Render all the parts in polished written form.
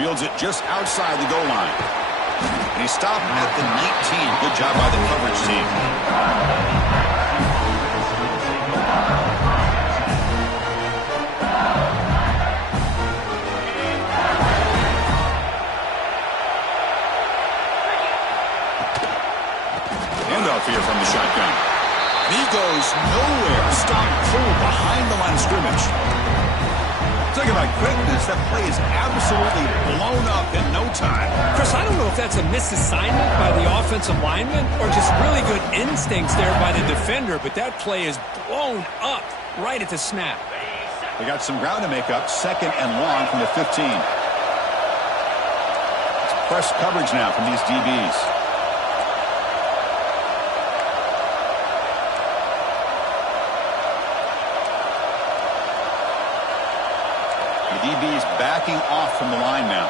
Fields it just outside the goal line. And he stopped at the 19. Good job by the coverage team. Handoff here from the shotgun. And he goes nowhere. Stopped cold behind the line of scrimmage. Talking about quickness, that play is absolutely blown up in no time. Chris, I don't know if that's a misassignment by the offensive lineman or just really good instincts there by the defender, but that play is blown up right at the snap. They got some ground to make up, 2nd and long from the 15. It's press coverage now from these DBs. DB's backing off from the line now.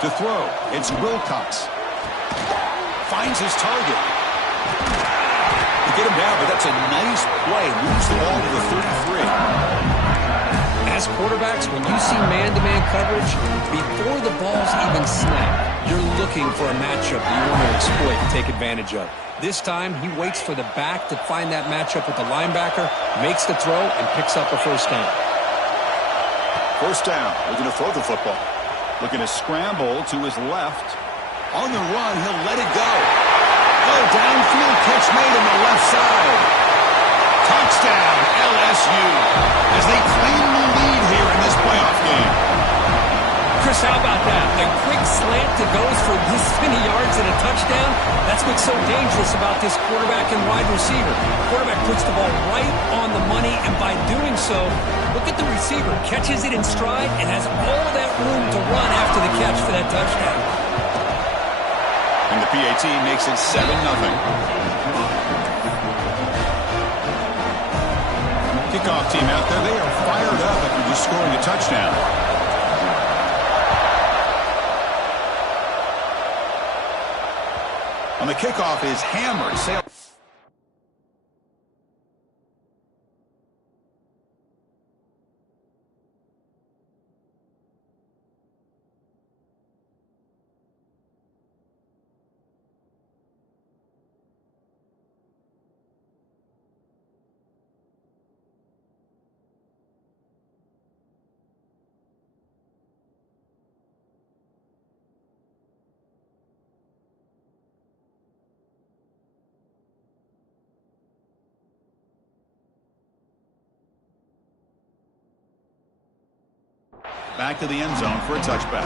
To throw, it's Wilcox. Finds his target. To get him down, but that's a nice play. Moves the ball to the 33. As quarterbacks, when you see man-to-man coverage, before the ball's even snapped, you're looking for a matchup that you want to exploit and take advantage of. This time, he waits for the back to find that matchup with the linebacker, makes the throw, and picks up a first down. First down. Looking to throw the football. Looking to scramble to his left. On the run, he'll let it go. Oh, downfield catch made on the left side. Touchdown, LSU, as they claim the lead here in this playoff game. Chris, how about that? A quick slant that goes for this many yards and a touchdown. That's what's so dangerous about this quarterback and wide receiver. The quarterback puts the ball right on the money, and by doing so, look at the receiver. Catches it in stride and has all that room to run after the catch for that touchdown. And the PAT makes it 7-0. Kickoff team out there, they are fired up after just scoring a touchdown. On the kickoff is hammered. Back to the end zone for a touchback.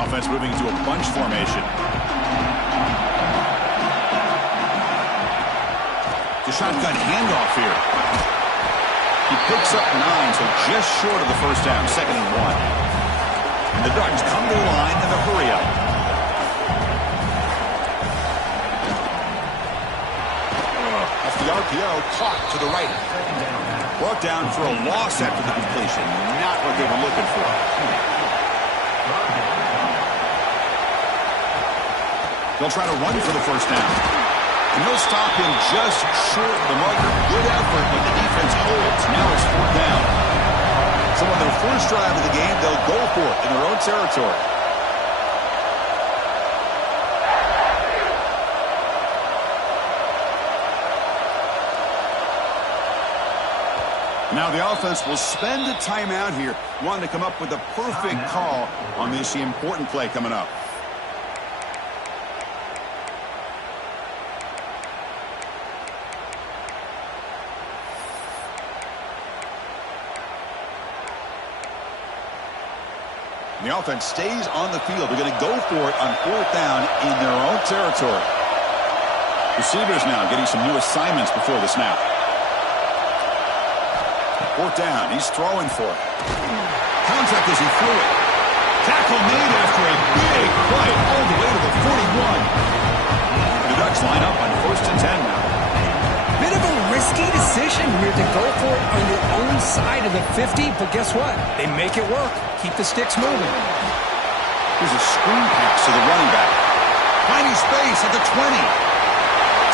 Offense moving into a bunch formation. The shotgun handoff here. He picks up 9, so just short of the first down, 2nd and 1. And the Ducks come to the line in a hurry up. The RPO caught to the right. Brought down for a loss after the completion. Not what they were looking for. They'll try to run for the first down. And they'll stop him just short of the marker. Good effort, but the defense holds. Now it's 4th down. So on their first drive of the game, they'll go for it in their own territory. Now the offense will spend a timeout here, wanting to come up with the perfect call on this important play coming up. The offense stays on the field. They're going to go for it on 4th down in their own territory. Receivers now getting some new assignments before the snap. 4th down. He's throwing for it. Contact as he threw it. Tackle made after a big play all the way to the 41. The Ducks line up on 1st and 10 now. Bit of a risky decision here to go for it on your own side of the 50, but guess what? They make it work. Keep the sticks moving. Here's a screen pass to the running back. Finding space at the 20.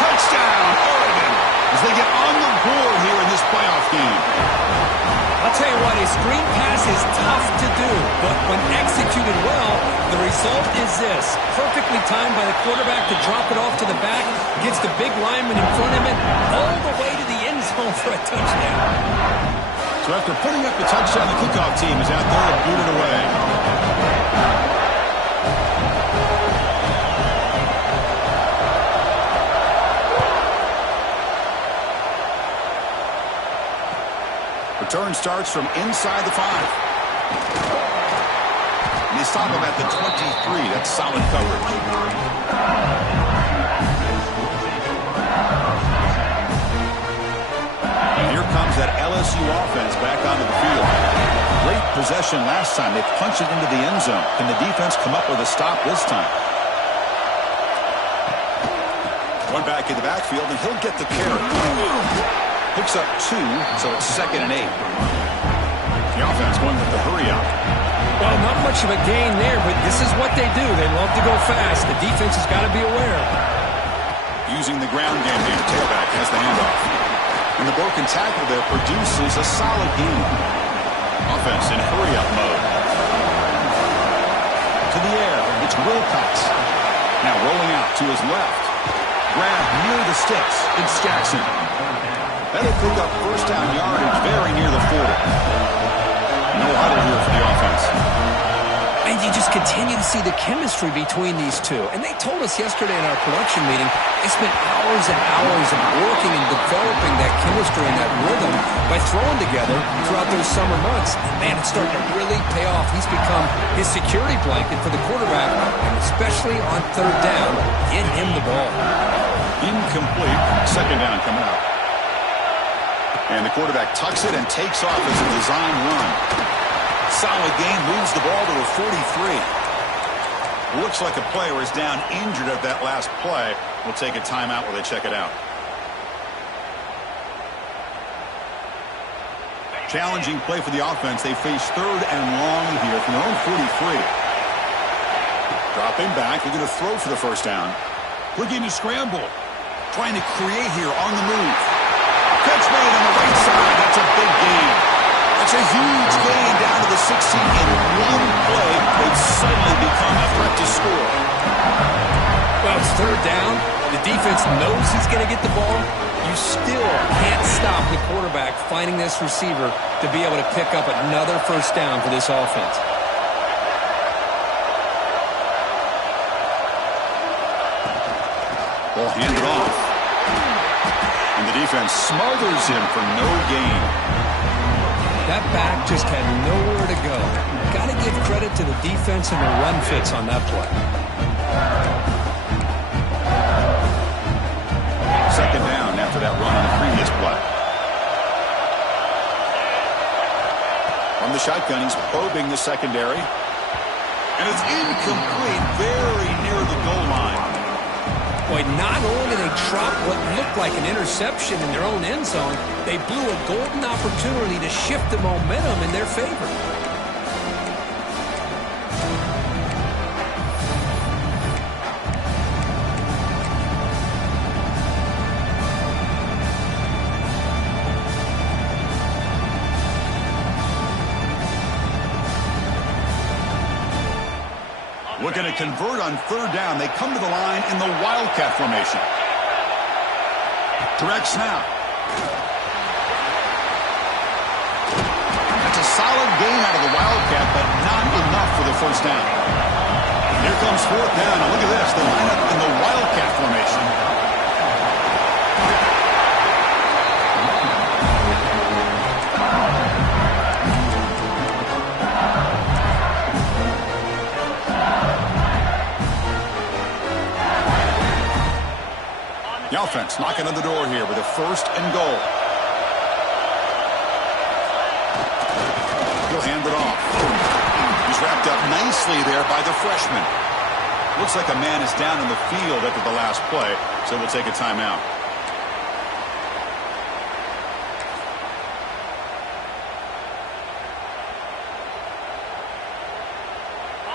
Touchdown, Oregon, as they get on the board here in this playoff game. I'll tell you what, a screen pass is tough to do, but when executed well, the result is this. Perfectly timed by the quarterback to drop it off to the back, gets the big lineman in front of him, all the way to the end zone for a touchdown. So after putting up the touchdown, the kickoff team is out there and boot it away. Return starts from inside the 5. And they stop him at the 23. That's solid coverage. And here comes that LSU offense back onto the field. Great possession last time. They punched it into the end zone. Can the defense come up with a stop this time? One back in the backfield, and he'll get the carry. Picks up 2, so it's 2nd and 8. The offense going with the hurry-up. Well, not much of a gain there, but this is what they do. They love to go fast. The defense has got to be aware. Using the ground game here. Tailback has the handoff. And the broken tackle there produces a solid gain. Offense in hurry-up mode. To the air. It's Wilcox. Now rolling out to his left. Grab near the sticks. It's Jackson. That'll pick up first down yardage very near the 40. No huddle here for the offense. And you just continue to see the chemistry between these two. And they told us yesterday in our production meeting, they spent hours and hours of working and developing that chemistry and that rhythm by throwing together throughout those summer months. And man, it's starting to really pay off. He's become his security blanket for the quarterback, and especially on 3rd down, get him the ball. Incomplete. 2nd down coming up. And the quarterback tucks it and takes off as a design run. Solid gain, moves the ball to the 43. Looks like a player is down injured at that last play. We'll take a timeout while they check it out. Challenging play for the offense. They face 3rd and long here from their own 43. Dropping back. They're going to throw for the first down. Looking to scramble. Trying to create here on the move. Catch made on the right side. That's a big gain. That's a huge gain down to the 16. In one play, they've suddenly become a threat to score. Well, it's 3rd down. The defense knows he's going to get the ball. You still can't stop the quarterback finding this receiver to be able to pick up another first down for this offense. Ball handed off. And the defense smothers him for no gain. That back just had nowhere to go. Got to give credit to the defense and the run fits on that play. 2nd down after that run on the previous play. From the shotgun, he's probing the secondary. And it's incomplete, very near the goal line. Boy, not only did they drop what looked like an interception in their own end zone, they blew a golden opportunity to shift the momentum in their favor. Looking to convert on 3rd down. They come to the line in the Wildcat formation. Direct snap. That's a solid gain out of the Wildcat, but not enough for the first down. Here comes 4th down. Now look at this. They line up in the Wildcat formation. The offense knocking on the door here with a 1st and goal. He'll hand it off. He's wrapped up nicely there by the freshman. Looks like a man is down in the field after the last play, so we'll take a timeout.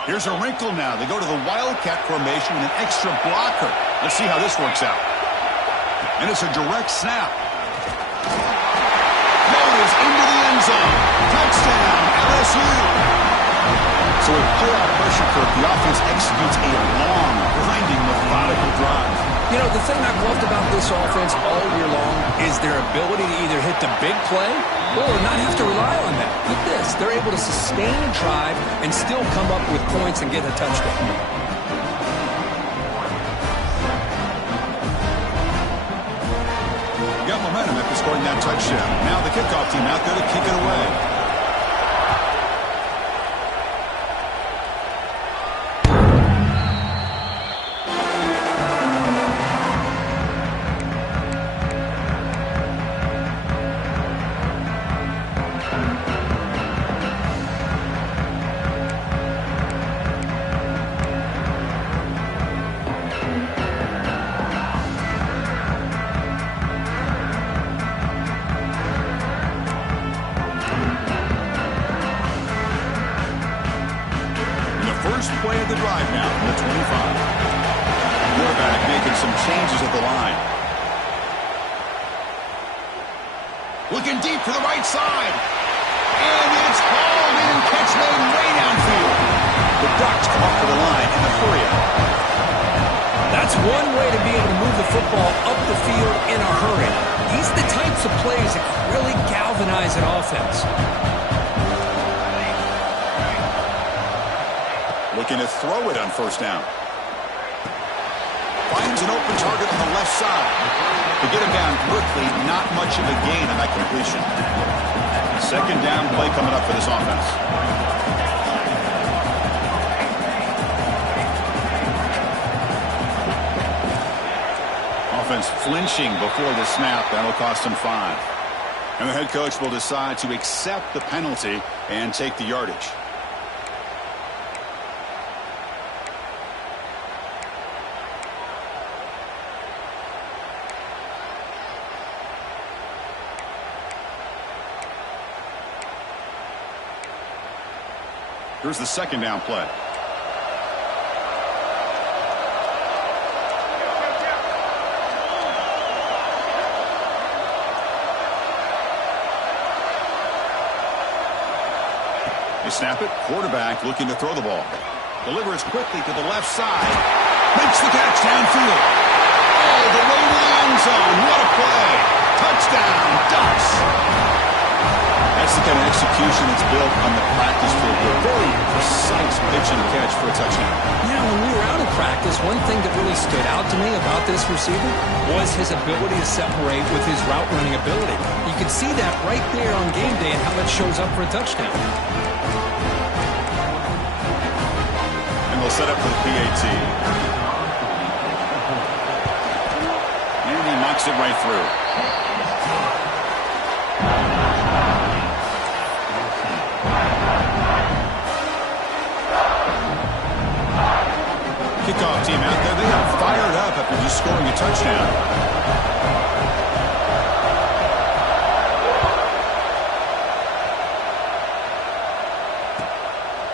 Here's a wrinkle now. They go to the Wildcat formation with an extra blocker. Let's see how this works out. And it's a direct snap. Goes into the end zone. Touchdown, LSU. So with playoff pressure curve, the offense executes a long, grinding, methodical drive. You know, the thing I've loved about this offense all year long is their ability to either hit the big play or not have to rely on that. With this, they're able to sustain a drive and still come up with points and get a touchdown. Got momentum after scoring that touchdown. Now the kickoff team out there to kick it away. First play of the drive now from the 25. Quarterback making some changes at the line. Looking deep to the right side. And it's hauled in. Catch made way downfield. The Ducks come up to the line in the hurry up. That's one way to be able to move the football up the field in a hurry. These are the types of plays that really galvanize an offense. Looking to throw it on first down. Finds an open target on the left side. To get him down quickly, not much of a gain on that completion. Second down play coming up for this offense. Offense flinching before the snap. That'll cost him 5. And the head coach will decide to accept the penalty and take the yardage. Here's the second down play. They snap it. Quarterback looking to throw the ball. Delivers quickly to the left side. Makes the catch downfield. All the way to the end zone. What a play. Touchdown, Ducks. That's the kind of execution that's built on the practice field. A very precise pitch and catch for a touchdown. Yeah, when we were out of practice, one thing that really stood out to me about this receiver was his ability to separate with his route running ability. You can see that right there on game day and how it shows up for a touchdown. And they'll set up for the PAT. And he knocks it right through. Kickoff team out there. They are fired up after just scoring a touchdown.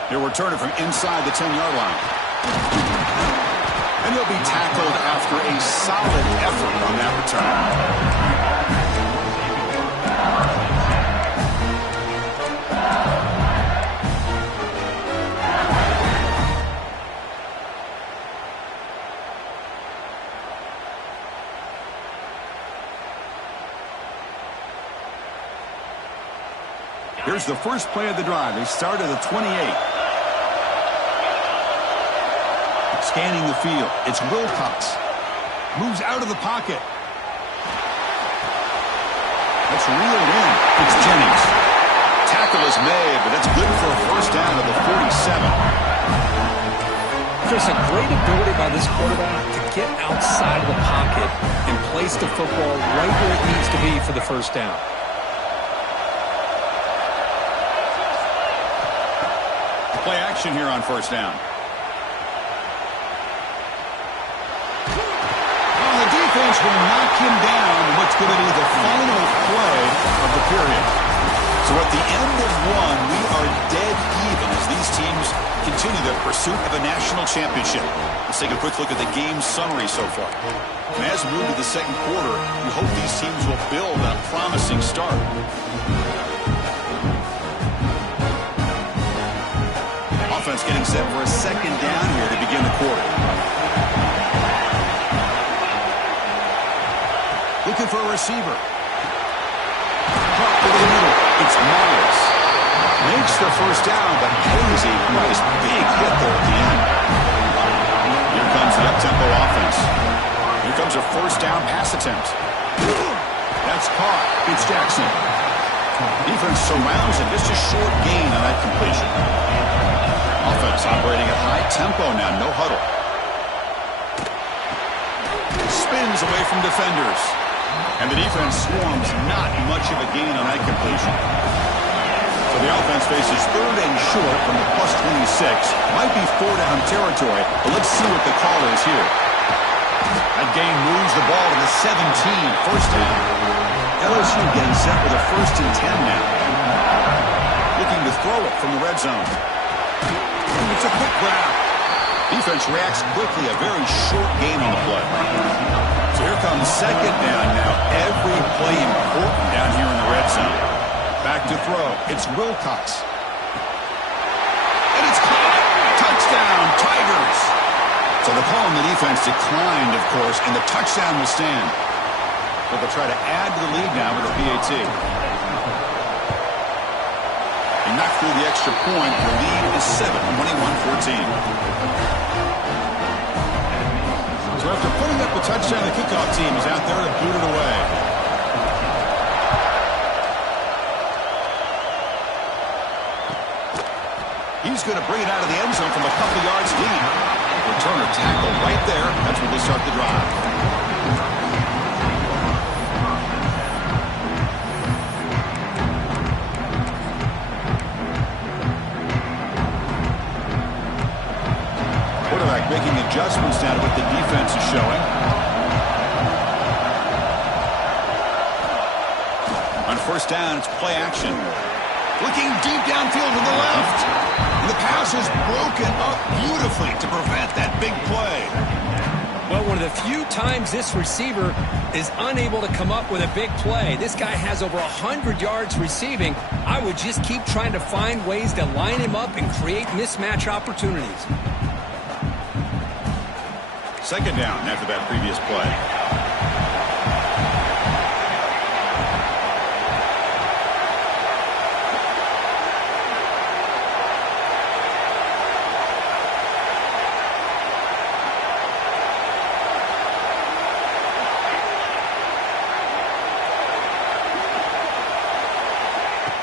He'll return it from inside the 10-yard line. And he'll be tackled after a solid effort on that return. Here's the first play of the drive. They start at the 28. Scanning the field. It's Wilcox. Moves out of the pocket. That's reeled in. It's Jennings. Tackle is made, but that's good for a first down at the 47. Chris, a great ability by this quarterback to get outside of the pocket and place the football right where it needs to be for the first down. Play action here on first down. Well, the defense will knock him down in what's going to be the final play of the period. So at the end of one, we are dead even as these teams continue their pursuit of a national championship. Let's take a quick look at the game summary so far. And as we move to the second quarter, we hope these teams will build on a promising start. Offense getting set for a second down here to begin the quarter. Looking for a receiver. Caught over the middle. It's Myers. Makes the first down, but Posey, nice big hit there at the end. Here comes the up-tempo offense. Here comes a first down pass attempt. That's caught. It's Jackson. Defense surrounds him. Just a short gain on that completion. Offense operating at high tempo now. No huddle. Spins away from defenders. And the defense swarms. Not much of a gain on that completion. So the offense faces third and short from the plus 26. Might be 4-down territory, but let's see what the call is here. That gain moves the ball to the 17, first down. LSU getting set with a 1st and 10 now. Looking to throw it from the red zone. It's a quick grab. Defense reacts quickly, a very short gain on the play. So here comes second down now. Every play important down here in the red zone. Back to throw. It's Wilcox. And it's caught. Touchdown, Tigers. So the call on the defense declined, of course, and the touchdown will stand. But they'll try to add to the lead now with a PAT. He knocked through the extra point. The lead is 7, 21-14. So after putting up the touchdown, the kickoff team is out there to boot it away. He's going to bring it out of the end zone from a couple yards deep. Returner tackle right there. That's where they start the drive. Quarterback making adjustments now to what the defense is showing. On first down, it's play action. Looking deep downfield to the left. And the pass is broken up beautifully to prevent that big play. Well, one of the few times this receiver is unable to come up with a big play. This guy has over 100 yards receiving. I would just keep trying to find ways to line him up and create mismatch opportunities. Second down after that previous play.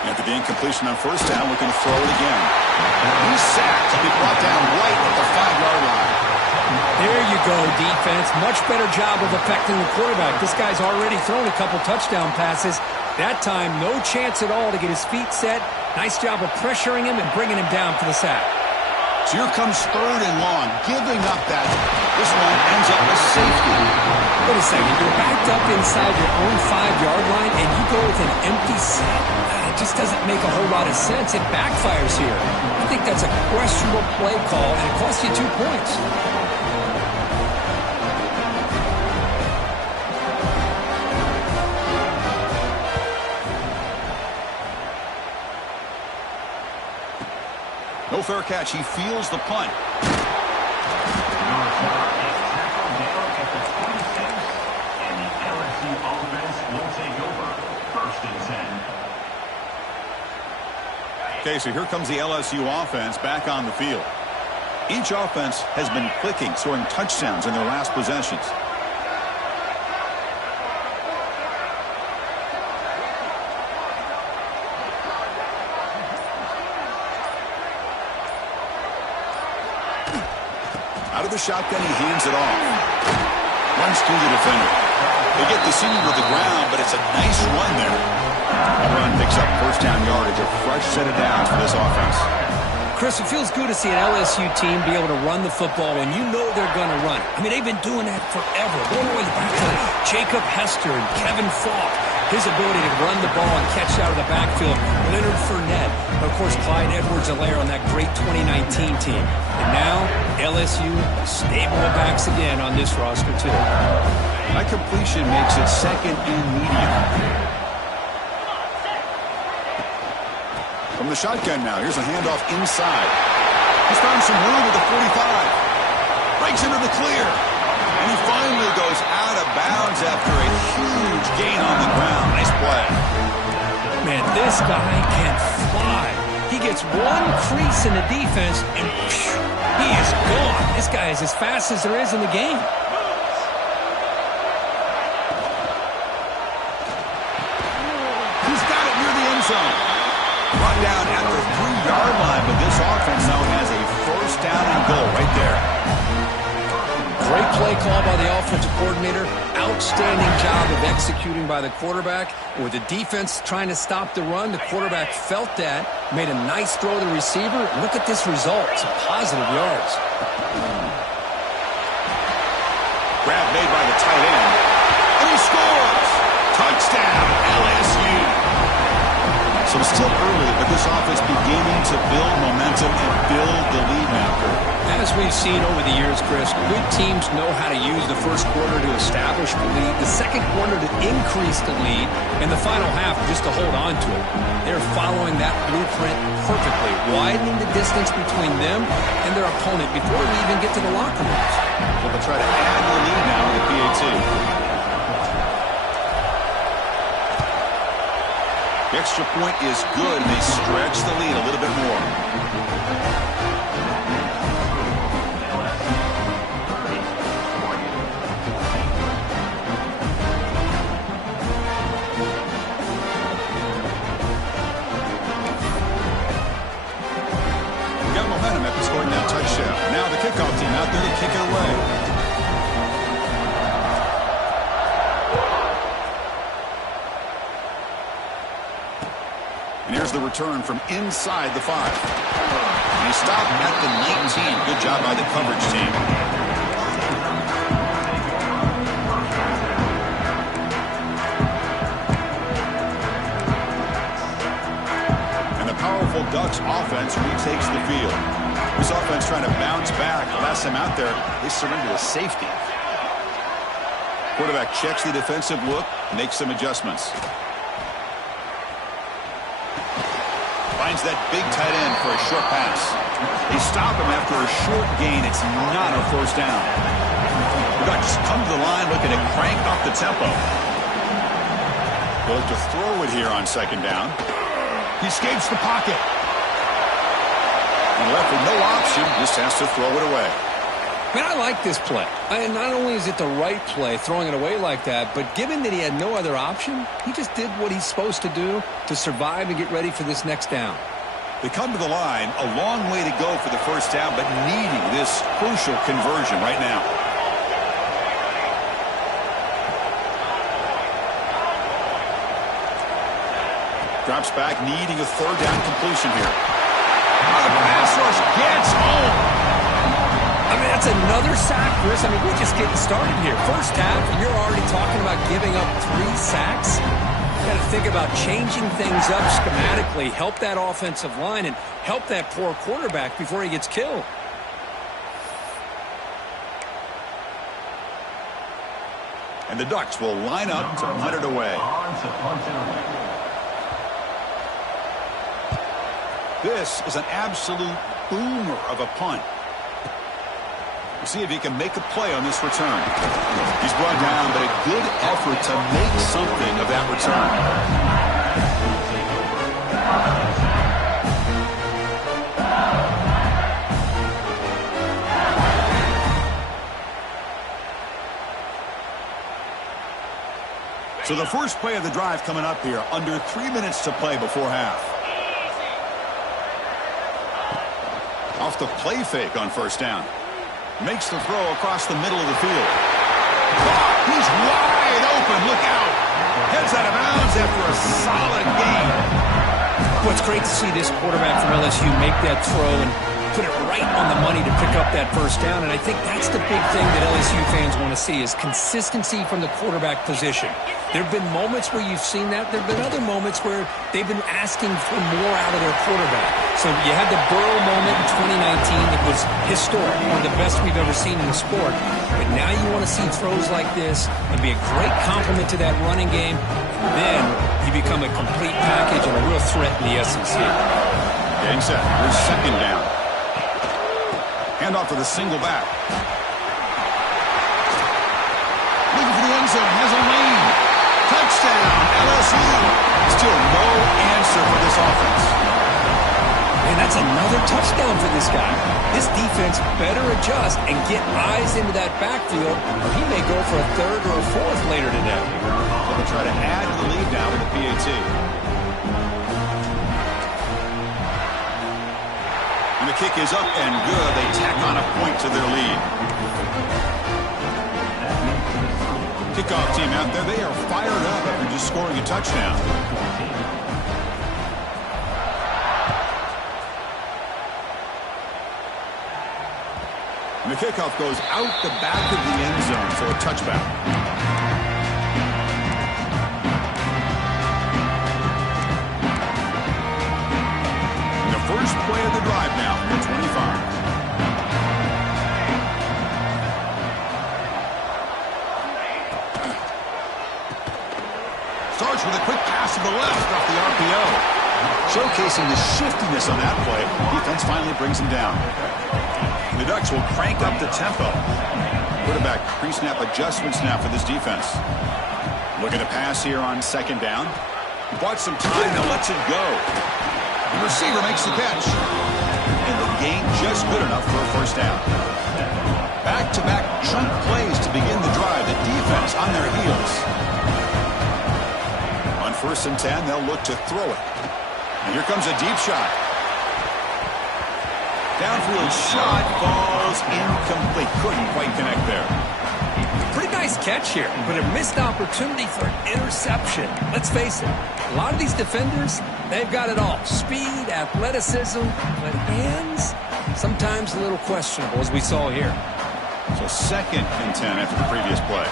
After the incompletion on first down, looking to throw it again. He's sacked. He'll be brought down right at the 5-yard line. There you go, defense. Much better job of affecting the quarterback. This guy's already thrown a couple touchdown passes. That time, no chance at all to get his feet set. Nice job of pressuring him and bringing him down for the sack. So here comes third and long. Giving up that. This one ends up with safety. Wait a second. You're backed up inside your own 5-yard line, and you go with an empty set. It just doesn't make a whole lot of sense. It backfires here. I think that's a questionable play call, and it costs you 2 points. No fair catch. He feels the punt. Okay, so here comes the LSU offense back on the field. Each offense has been clicking, scoring touchdowns in their last possessions. Out of the shotgun, he hands it off. Runs through the defender. They get the senior to the ground, but it's a nice run there. That run picks up first down yardage, a fresh set of downs for this offense. Chris, it feels good to see an LSU team be able to run the football when you know they're going to run. I mean, they've been doing that forever. Going all the way back to Jacob Hester and Kevin Falk. His ability to run the ball and catch out of the backfield, Leonard Fournette, and of course Clyde Edwards-Helaire on that great 2019 team. And now, LSU stable of backs again on this roster too. That completion makes it second and medium. From the shotgun now, here's a handoff inside. He's found some room at the 45. Breaks into the clear. And he finally goes out of bounds after a huge gain on the ground. Nice play. Man, this guy can fly. He gets one crease in the defense, and phew, he is gone. This guy is as fast as there is in the game. He's got it near the end zone. Brought down at the 3-yard line, but this offense now has a first down and goal right there. Great play call by the offensive coordinator. Outstanding job of executing by the quarterback. With the defense trying to stop the run, the quarterback felt that, made a nice throw to the receiver. Look at this result. Some positive yards. Grab made by the tight end. And he scores! Touchdown, LSU! So it's still early, but this offense beginning to build momentum and build the lead now, Kurt. As we've seen over the years, Chris, good teams know how to use the first quarter to establish the lead, the second quarter to increase the lead, and the final half just to hold on to it. They're following that blueprint perfectly, widening the distance between them and their opponent before we even get to the locker rooms. Well, they'll try to add the lead now to the PAT. The extra point is good, and they stretch the lead a little bit more. Got momentum after scoring that touchdown. Now the kickoff team out there to kick it away. And here's the return from inside the 5. And he stopped at the 19. Good job by the coverage team. And the powerful Ducks offense retakes the field. This offense trying to bounce back. Last time out there, they surrendered a safety. Quarterback checks the defensive look, makes some adjustments. Finds that big tight end for a short pass. They stop him after a short gain. It's not a first down. The Ducks come to the line looking to crank up the tempo. They'll look to throw it here on second down. He escapes the pocket. And left with no option, just has to throw it away. Man, I like this play. And not only is it the right play, throwing it away like that, but given that he had no other option, he just did what he's supposed to do to survive and get ready for this next down. They come to the line, a long way to go for the first down, but needing this crucial conversion right now. Drops back, needing a third down completion here. The pass rush gets home. I mean, that's another sack, Chris. I mean, we're just getting started here. First half, and you're already talking about giving up 3 sacks. You got to think about changing things up schematically, help that offensive line, and help that poor quarterback before he gets killed. And the Ducks will line up to punt it away. This is an absolute boomer of a punt. We'll see if he can make a play on this return. He's brought down, but a good effort to make something of that return. So the first play of the drive coming up here, under 3 minutes to play before half. Off the play fake on first down. Makes the throw across the middle of the field. Oh, he's wide open. Look out. Heads out of bounds after a solid gain. Well, it's great to see this quarterback from LSU make that throw and put it right on the money to pick up that first down, and I think that's the big thing that LSU fans want to see is consistency from the quarterback position. There have been moments where you've seen that. There have been other moments where they've been asking for more out of their quarterback. So you had the Burrow moment in 2019 that was historic, one of the best we've ever seen in the sport. But now you want to see throws like this and be a great complement to that running game. And then you become a complete package and a real threat in the SEC. Getting set. Here's second down. Handoff to the single back. Looking for the end zone. Has a lane. Touchdown, LSU. Still no answer for this offense. And that's another touchdown for this guy. This defense better adjust and get eyes into that backfield, or he may go for a third or a fourth later today. They'll try to add to the lead now with the PAT. And the kick is up and good. They tack on a point to their lead. Kickoff team out there. They are fired up after just scoring a touchdown. And the kickoff goes out the back of the end zone for a touchback. And the first play of the drive now from the 25. Starts with a quick pass to the left off the RPO. Showcasing the shiftiness on that play. Defense finally brings him down. The Ducks will crank up the tempo. Quarterback pre-snap adjustments now for this defense. Looking to pass here on second down. Bought some time and lets it go. The receiver makes the catch. And the gain just good enough for a first down. Back-to-back chunk plays to begin the drive. The defense on their heels. On 1st and 10, they'll look to throw it. And here comes a deep shot. Downfield shot falls incomplete. Couldn't quite connect there. Pretty nice catch here, but a missed opportunity for an interception. Let's face it, a lot of these defenders, they've got it all. Speed, athleticism, but hands, sometimes a little questionable, as we saw here. So 2nd and 10 after the previous play.